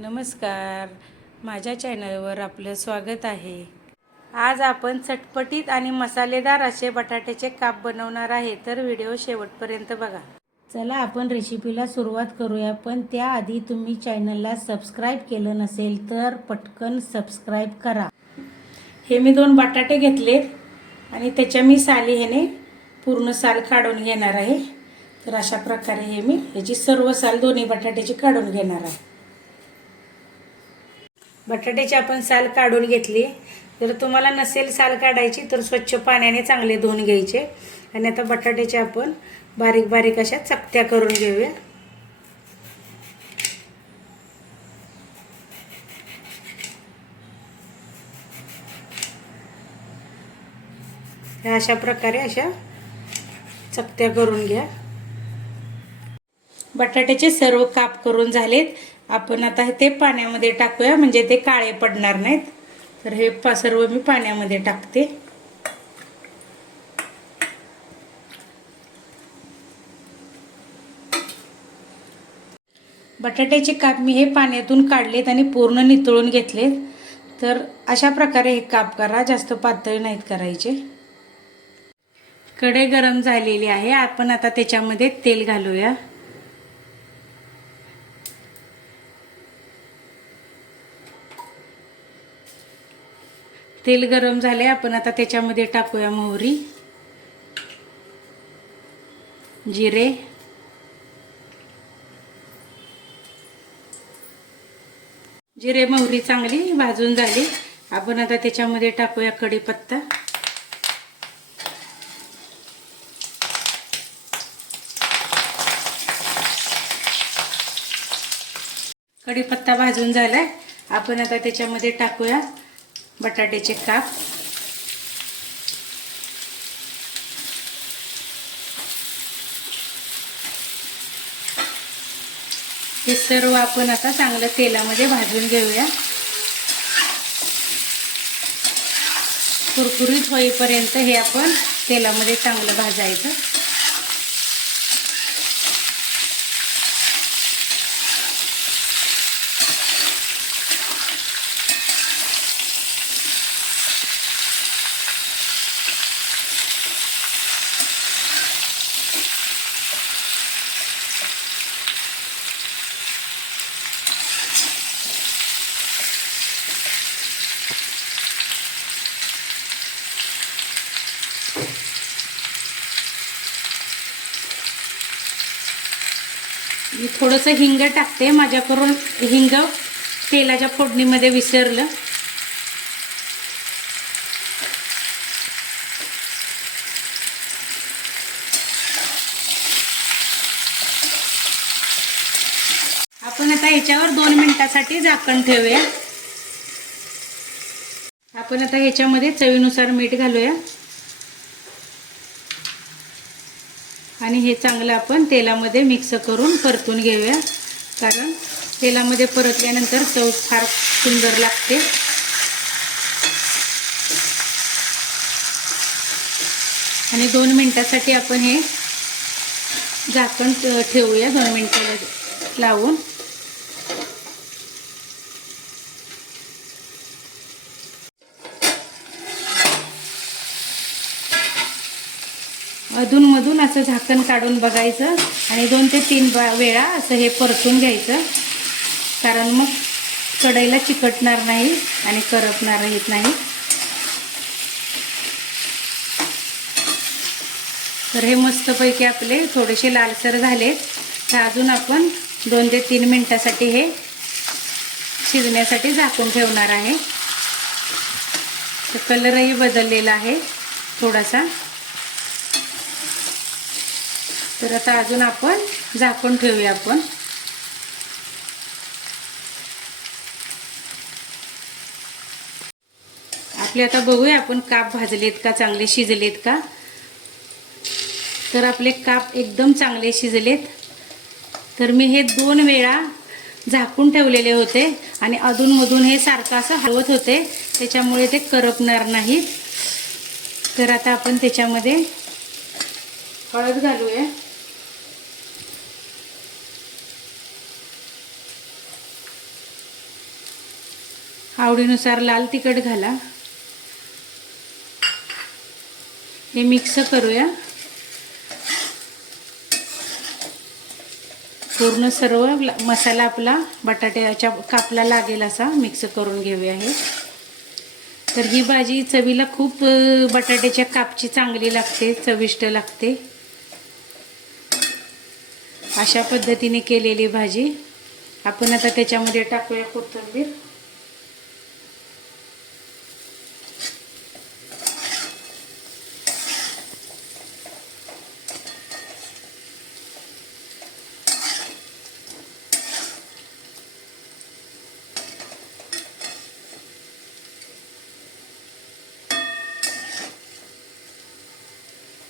नमस्कार. माझ्या चॅनलवर आपलं स्वागत आहे. आज आपण चटपटीत आणि मसालेदार असे बटाट्याचे काप बनवणार आहे तर व्हिडिओ शेवटपर्यंत बघा. चला आपण रेसिपीला सुरुवात करूया पण त्याआधी तुम्ही चॅनलला सबस्क्राईब केलं नसेल तर पटकन सबस्क्राईब करा. हे मी दोन बटाटे घेतलेत आणि त्याच्या मी साली ह्याने पूर्ण साल काढून घेणार आहे. तर अशा प्रकारे हे मी ह्याची सर्व साल दोन्ही बटाट्याची काढून घेणार आहे. बटाट्याची आपण साल काढून घेतली. जर तुम्हाला नसेल साल काढायची तर स्वच्छ पाण्याने चांगले धुवून घ्यायचे. आणि आता बटाट्याचे आपण बारीक बारीक अशा चकत्या करून घेऊया. अशा प्रकारे अशा चकत्या करून घ्या. बटाट्याचे सर्व काप करून झालेत. आपण आता ते पाण्यामध्ये टाकूया म्हणजे ते काळे पडणार नाहीत. तर हे पा सर्व मी पाण्यामध्ये टाकते. बटाट्याचे काप मी हे पाण्यातून काढलेत आणि पूर्ण नितळून घेतलेत. तर अशा प्रकारे हे काप करा जास्त पातळी नाहीत करायचे. कडे गरम झालेली आहे. आपण आता त्याच्यामध्ये तेल घालूया. तेल गरम झाले आपण आता त्याच्यामध्ये टाकूया मोहरी जिरे जिरे मोहरी चांगली भाजून झाली. आपण आता त्याच्यामध्ये टाकूया कढीपत्ता. कढीपत्ता भाजून झालाय. आपण आता त्याच्यामध्ये टाकूया बटाट्याचे काप. हे सर्व आपण आता चांगलं तेलामध्ये भाजून घेऊया. कुरकुरीत होईपर्यंत हे आपण तेलामध्ये चांगलं भाजायचं. मी थोडंसं हिंग टाकते. माझ्याकडून हिंग तेलाच्या फोडणीमध्ये विसरलं. आपण आता याच्यावर दोन मिनिटासाठी झाकण ठेवूया. आपण आता ह्याच्यामध्ये चवीनुसार मीठ घालूया. आणि हे चांगलं आपण तेलामध्ये मिक्स करून परतून घेऊया. कारण तेलामध्ये परतल्यानंतर चव फार सुंदर लागते. आणि दोन मिनटासाठी आपण हे झाकण ठेवूया दोन मिनटाला लावून. अधूनमधून असं झाकण काढून बघायचं आणि दोन ते तीन बा वेळा असं हे परतून घ्यायचं. कारण मग कढईला चिकटणार नाही आणि करपणार नाही. तर हे मस्तपैकी आपले थोडेसे लालसर झाले तर अजून आपण दोन ते तीन मिनटासाठी हे शिजण्यासाठी झाकून ठेवणार आहे. तर कलरही बदललेला आहे थोडासा. तर आता अजून आपण झाकून ठेवूया आपण. आपले आता बघूया आपण काप भाजलेत का चांगले शिजलेत का? तर आपले काप एकदम चांगले शिजलेत. तर मी हे दोन वेळा झाकून ठेवलेले होते आणि अधूनमधून हे सारखं असं हलवत होते त्याच्यामुळे ते करपणार नाहीत. तर आता आपण त्याच्यामध्ये हळद घालूया. आवडीनुसार लाल तिखट घाला. हे मिक्स करूया. पूर्ण सर्व मसाला आपला बटाट्याच्या कापला लागेल असा मिक्स करून घेऊया हे. तर ही भाजी चवीला खूप बटाट्याच्या कापची चांगली लागते चविष्ट लागते. अशा पद्धतीने केलेली भाजी. आपण आता त्याच्यामध्ये टाकूया कोथिंबीर.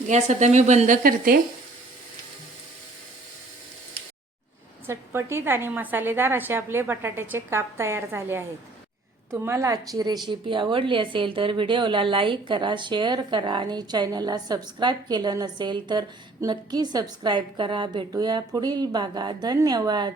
गॅस आता मी बंद करते. चटपटीत आणि मसालेदार असे आपले बटाट्याचे काप तयार झाले आहेत. तुम्हाला आजची रेसिपी आवडली असेल तर व्हिडिओला लाईक करा शेअर करा आणि चॅनलला सबस्क्राईब केलं नसेल तर नक्की सबस्क्राईब करा. भेटूया पुढील भागात. धन्यवाद.